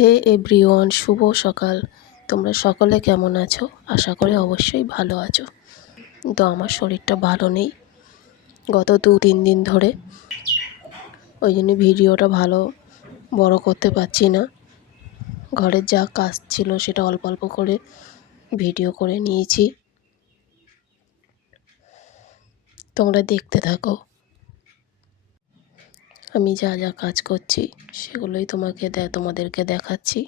হে everyone, শুভ সকাল। তোমরা সকলে কেমন আছো? আশা করি অবশ্যই ভালো আছো। তো আমার শরীরটা ভালো নেই গত 2-3 দিন ধরে, ওই জন্য ভিডিওটা ভালো বড় করতে পারছি না। ঘরের যা কাজ ছিল সেটা অল্প অল্প করে ভিডিও করে নিয়েছি, তোমরা দেখতে থাকো। আমি যা যা কাজ করছি সেগুলোই তোমাদেরকে দেখাচ্ছি।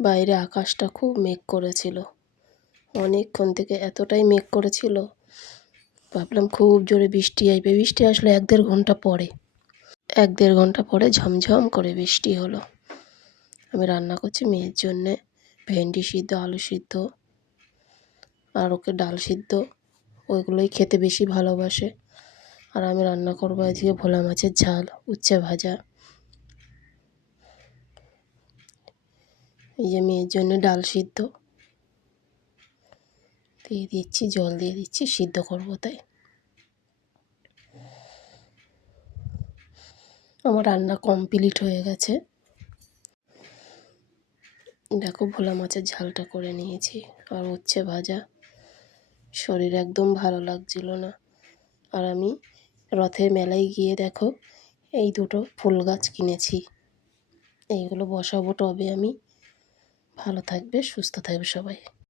বাইরে আকাশটা খুব মেঘ করেছিল, অনেকক্ষণ থেকে এতটাই মেঘ করেছিল, ভাবলাম খুব জোরে বৃষ্টি আসবে। বৃষ্টি আসলে 1-1.5 ঘন্টা পরে, 1-1.5 ঘন্টা পরে ঝমঝম করে বৃষ্টি হলো। আমি রান্না করছি মেয়ের জন্যে ভেন্ডি সিদ্ধ, আলু সিদ্ধ আর ওকে ডাল সিদ্ধ, ওইগুলোই খেতে বেশি ভালোবাসে। আর আমি রান্না করবো আজকে ভোলা মাছের ঝাল, উচ্ছে ভাজা। এই যে মেয়ের জন্য ডাল সিদ্ধ দিয়ে দিচ্ছি, জল দিয়ে দিচ্ছি, সিদ্ধ করবো তাই। আমার রান্না কমপ্লিট হয়ে গেছে। দেখো, ভোলা মাছের ঝালটা করে নিয়েছি আর উচ্ছে ভাজা। শরীর একদম ভালো লাগছিল না, আর আমি রথের মেলায় গিয়ে দেখো এই 2টো ফুল গাছ কিনেছি, এইগুলো বসাবো টবে আমি। ভালো থাকবে, সুস্থ থাকবে সবাই।